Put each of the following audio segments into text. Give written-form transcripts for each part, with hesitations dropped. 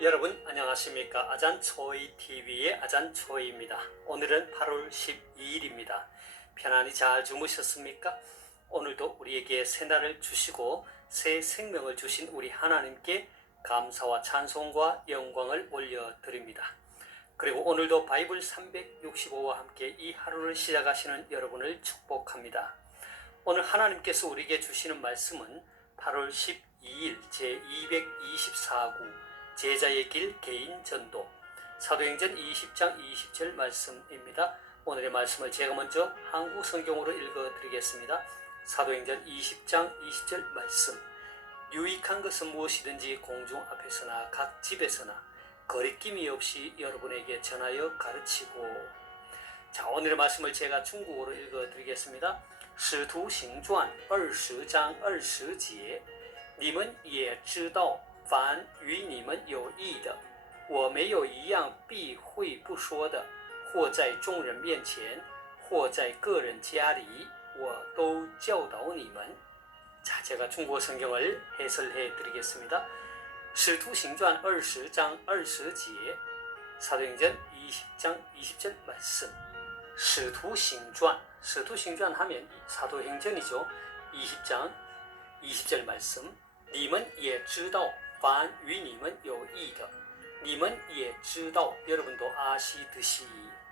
여러분 안녕하십니까? 아잔초이TV의 아잔초이입니다. 오늘은 8월 12일입니다. 편안히 잘 주무셨습니까? 오늘도 우리에게 새날을 주시고 새 생명을 주신 우리 하나님께 감사와 찬송과 영광을 올려드립니다. 그리고 오늘도 바이블 365와 함께 이 하루를 시작하시는 여러분을 축복합니다. 오늘 하나님께서 우리에게 주시는 말씀은 8월 12일 제224구 제자의 길 개인 전도 사도행전 20장 20절 말씀입니다. 오늘의 말씀을 제가 먼저 한국 성경으로 읽어드리겠습니다. 사도행전 20장 20절 말씀. 유익한 것은 무엇이든지 공중 앞에서나 각 집에서나 거리낌이 없이 여러분에게 전하여 가르치고. 자, 오늘의 말씀을 제가 중국어로 읽어드리겠습니다. 使徒行传20章20节你们也知道凡与你们有益的，我没有一样避讳不说的，或在众人面前，或在个人家里，我都教导你们。 자, 제가 중국어 성경을 해설해 드리겠습니다. 使徒行传20장 20节 사도행전 20장 20절 말씀. 使徒行传 使徒行传 하면 사도행전이죠. 20장 20절 말씀. 你们也知道凡与你们有益的，你们也知道 여러분도 아시듯이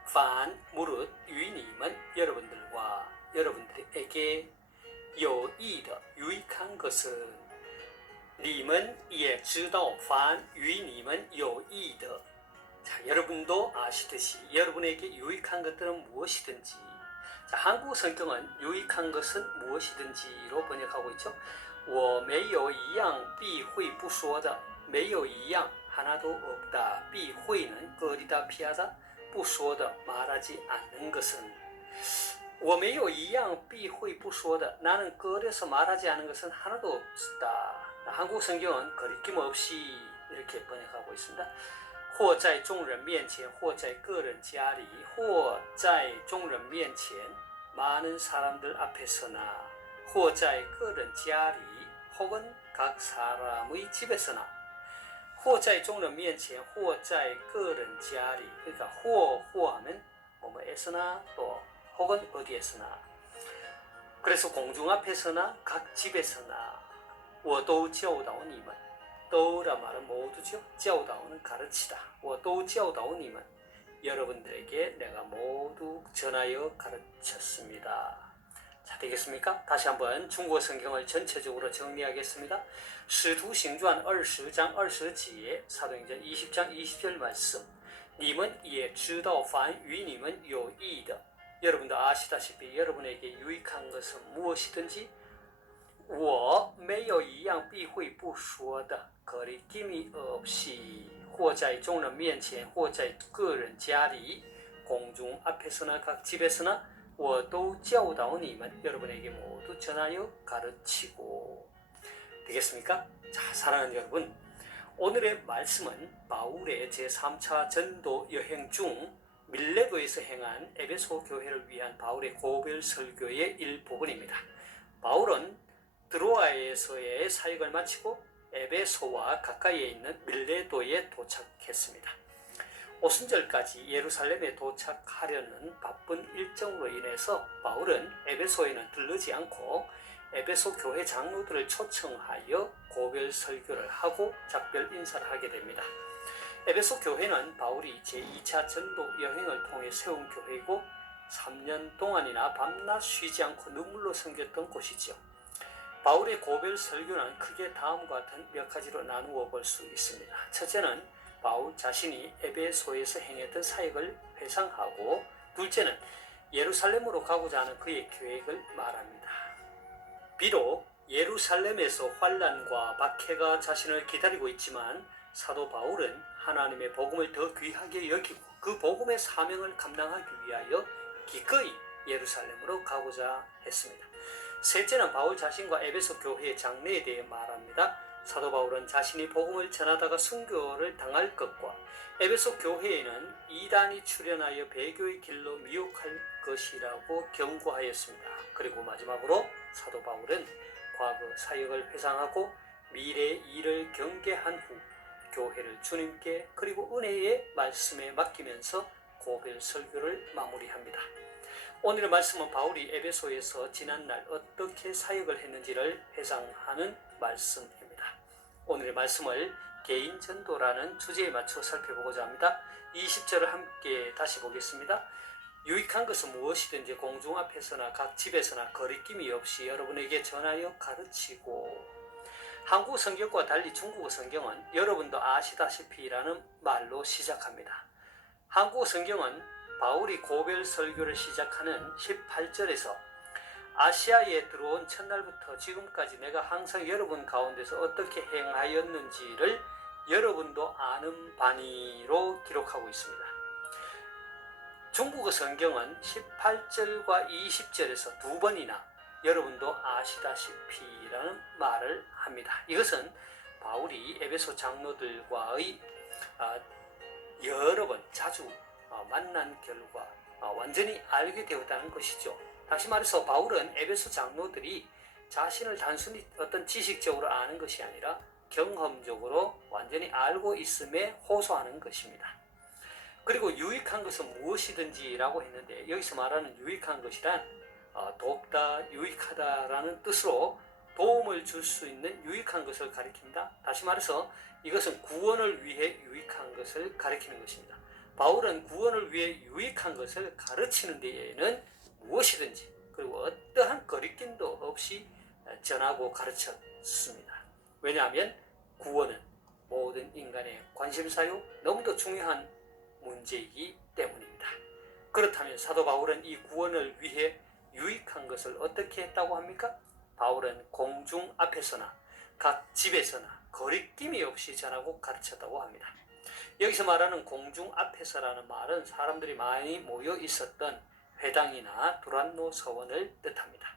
凡 무릇 与你们 여러분들과 여러분들에게 有益的 유익한 것은 你们也知道凡与你们有益的 자, 여러분도 아시듯이 여러분에게 유익한 것들은 무엇이든지. 자, 한국 성경은 유익한 것은 무엇이든지로 번역하고 있죠. 我没有一样避讳不说的，没有一样 하나도 없다. 避讳는 꺼리다 피하다, 不说的 말하지 않는 것은. 我没有一样避讳不说的 나는 꺼려서 말하지 않은 것은 하나도 없다. 한국 성경은 거리낌 없이 이렇게 번역하고 있습니다. 或在众人面前，或在个人家里，或在众人面前 많은 사람들 앞에서나 或在个人家里 혹은 각 사람의 집에서나 或在众人面前或在个人家里 그러니까 或 하면 뭐뭐에서나 또 혹은 어디에서나 그래서 공중 앞에서나 각 집에서나 我都教导你们 또라 말은 모두죠. 教导는 가르치다. 我都教导你们 여러분들에게 내가 모두 전하여 가르쳤습니다. 자, 되겠습니까? 다시 한번 중국어 성경을 전체적으로 정리하겠습니다. 使徒行传20장 20节 사도행전 20장 20절 말씀. 你们也知道凡与你们有益的 여러분도 아시다시피 여러분에게 유익한 것은 무엇이든지 我没有一样避讳不说的 거리낌이 없이 或在众人面前或在个人家里 공중 앞에서나 각 집에서나 我都教导你们 여러분에게 모두 전하여 가르치고. 되겠습니까? 자, 사랑하는 여러분, 오늘의 말씀은 바울의 제3차 전도 여행 중 밀레도에서 행한 에베소 교회를 위한 바울의 고별 설교의 일부분입니다. 바울은 드로아에서의 사역을 마치고 에베소와 가까이에 있는 밀레도에 도착했습니다. 오순절까지 예루살렘에 도착하려는 바쁜 일정으로 인해서 바울은 에베소에는 들르지 않고 에베소 교회 장로들을 초청하여 고별 설교를 하고 작별 인사를 하게 됩니다. 에베소 교회는 바울이 제2차 전도 여행을 통해 세운 교회이고 3년 동안이나 밤낮 쉬지 않고 눈물로 섬겼던 곳이죠. 바울의 고별 설교는 크게 다음과 같은 몇 가지로 나누어 볼 수 있습니다. 첫째는 바울 자신이 에베소에서 행했던 사역을 회상하고, 둘째는 예루살렘으로 가고자 하는 그의 계획을 말합니다. 비록 예루살렘에서 환난과 박해가 자신을 기다리고 있지만 사도 바울은 하나님의 복음을 더 귀하게 여기고 그 복음의 사명을 감당하기 위하여 기꺼이 예루살렘으로 가고자 했습니다. 셋째는 바울 자신과 에베소 교회의 장래에 대해 말합니다. 사도 바울은 자신이 복음을 전하다가 순교를 당할 것과 에베소 교회에는 이단이 출현하여 배교의 길로 미혹할 것이라고 경고하였습니다. 그리고 마지막으로 사도 바울은 과거 사역을 회상하고 미래의 일을 경계한 후 교회를 주님께 그리고 은혜의 말씀에 맡기면서 고별 설교를 마무리합니다. 오늘의 말씀은 바울이 에베소에서 지난날 어떻게 사역을 했는지를 회상하는 말씀입니다. 오늘의 말씀을 개인 전도라는 주제에 맞춰 살펴보고자 합니다. 20절을 함께 다시 보겠습니다. 유익한 것은 무엇이든지 공중 앞에서나 각 집에서나 거리낌이 없이 여러분에게 전하여 가르치고. 한국 성경과 달리 중국어 성경은 여러분도 아시다시피라는 말로 시작합니다. 한국 성경은 바울이 고별 설교를 시작하는 18절에서 아시아에 들어온 첫날부터 지금까지 내가 항상 여러분 가운데서 어떻게 행하였는지를 여러분도 아는 바니로 기록하고 있습니다. 중국어 성경은 18절과 20절에서 두 번이나 여러분도 아시다시피라는 말을 합니다. 이것은 바울이 에베소 장로들과의 여러 번 자주 만난 결과 완전히 알게 되었다는 것이죠. 다시 말해서 바울은 에베소 장로들이 자신을 단순히 어떤 지식적으로 아는 것이 아니라 경험적으로 완전히 알고 있음에 호소하는 것입니다. 그리고 유익한 것은 무엇이든지 라고 했는데 여기서 말하는 유익한 것이란 돕다, 유익하다라는 뜻으로 도움을 줄 수 있는 유익한 것을 가리킵니다. 다시 말해서 이것은 구원을 위해 유익한 것을 가리키는 것입니다. 바울은 구원을 위해 유익한 것을 가르치는 데에는 무엇이든지 그리고 어떠한 거리낌도 없이 전하고 가르쳤습니다. 왜냐하면 구원은 모든 인간의 관심사요 너무도 중요한 문제이기 때문입니다. 그렇다면 사도 바울은 이 구원을 위해 유익한 것을 어떻게 했다고 합니까? 바울은 공중 앞에서나 각 집에서나 거리낌이 없이 전하고 가르쳤다고 합니다. 여기서 말하는 공중 앞에서라는 말은 사람들이 많이 모여 있었던 회당이나 두란노 서원을 뜻합니다.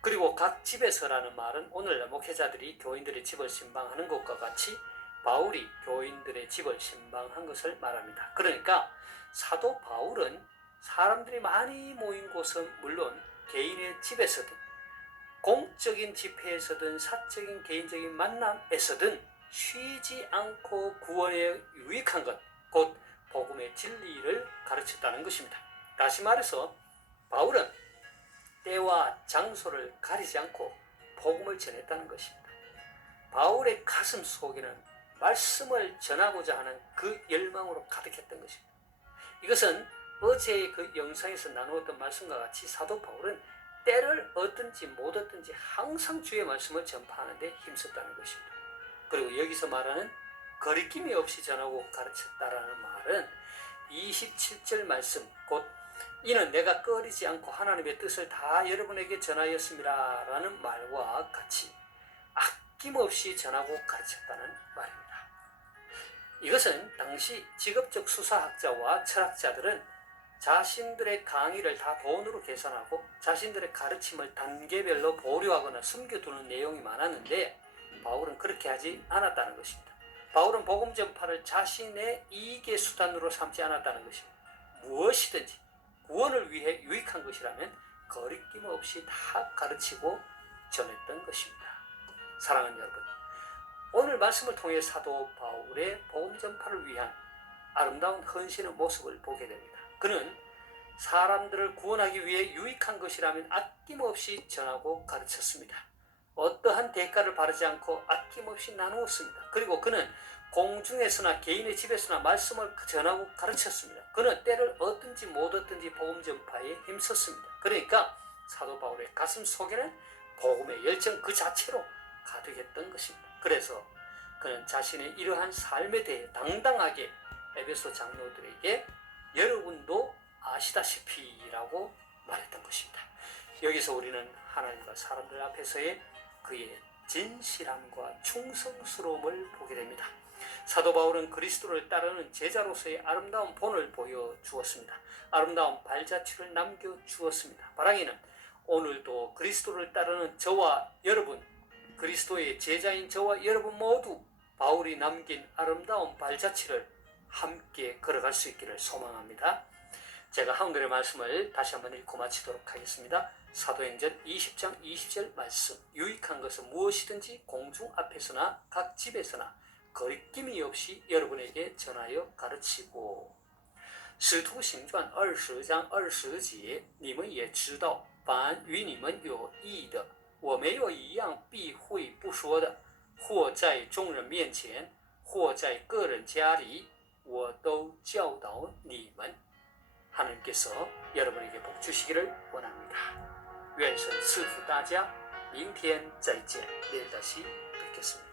그리고 각 집에서라는 말은 오늘날 목회자들이 교인들의 집을 신방하는 것과 같이 바울이 교인들의 집을 신방한 것을 말합니다. 그러니까 사도 바울은 사람들이 많이 모인 곳은 물론 개인의 집에서든 공적인 집회에서든 사적인 개인적인 만남에서든 쉬지 않고 구원에 유익한 것, 곧 복음의 진리를 가르쳤다는 것입니다. 다시 말해서 바울은 때와 장소를 가리지 않고 복음을 전했다는 것입니다. 바울의 가슴 속에는 말씀을 전하고자 하는 그 열망으로 가득했던 것입니다. 이것은 어제의 그 영상에서 나누었던 말씀과 같이 사도 바울은 때를 얻든지 못 얻든지 항상 주의 말씀을 전파하는 데 힘썼다는 것입니다. 그리고 여기서 말하는 거리낌이 없이 전하고 가르쳤다라는 말은 27절 말씀 곧 이는 내가 꺼리지 않고 하나님의 뜻을 다 여러분에게 전하였습니다 라는 말과 같이 아낌없이 전하고 가르쳤다는 말입니다. 이것은 당시 직업적 수사학자와 철학자들은 자신들의 강의를 다 돈으로 계산하고 자신들의 가르침을 단계별로 보류하거나 숨겨두는 내용이 많았는데 바울은 그렇게 하지 않았다는 것입니다. 바울은 복음 전파를 자신의 이익의 수단으로 삼지 않았다는 것입니다. 무엇이든지 구원을 위해 유익한 것이라면 거리낌 없이 다 가르치고 전했던 것입니다. 사랑하는 여러분, 오늘 말씀을 통해 사도 바울의 복음 전파를 위한 아름다운 헌신의 모습을 보게 됩니다. 그는 사람들을 구원하기 위해 유익한 것이라면 아낌없이 전하고 가르쳤습니다. 어떠한 대가를 바라지 않고 아낌없이 나누었습니다. 그리고 그는 공중에서나 개인의 집에서나 말씀을 전하고 가르쳤습니다. 그는 때를 얻든지 못 얻든지 복음 전파에 힘썼습니다. 그러니까 사도 바울의 가슴 속에는 복음의 열정 그 자체로 가득했던 것입니다. 그래서 그는 자신의 이러한 삶에 대해 당당하게 에베소 장로들에게 여러분도 아시다시피라고 말했던 것입니다. 여기서 우리는 하나님과 사람들 앞에서의 그의 진실함과 충성스러움을 보게 됩니다. 사도 바울은 그리스도를 따르는 제자로서의 아름다운 본을 보여주었습니다. 아름다운 발자취를 남겨주었습니다. 바라기는 오늘도 그리스도를 따르는 저와 여러분, 그리스도의 제자인 저와 여러분 모두 바울이 남긴 아름다운 발자취를 함께 걸어갈 수 있기를 소망합니다. 제가 한글의 말씀을 다시 한번 읽고 마치도록 하겠습니다. 사도행전 20장 20절 말씀, 유익한 것은 무엇이든지 공중 앞에서나 각 집에서나 거리낌이 없이 여러분에게 전하여 가르치고 使徒行传20章20节你们也知道凡与你们有益的我没有一样避讳不说的或在众人面前或在个人家里我都教导你们 하나님께서 여러분에게 복 주시기를 원합니다. 愿神赐福大家明天再见，내일 다시 뵙겠습니다.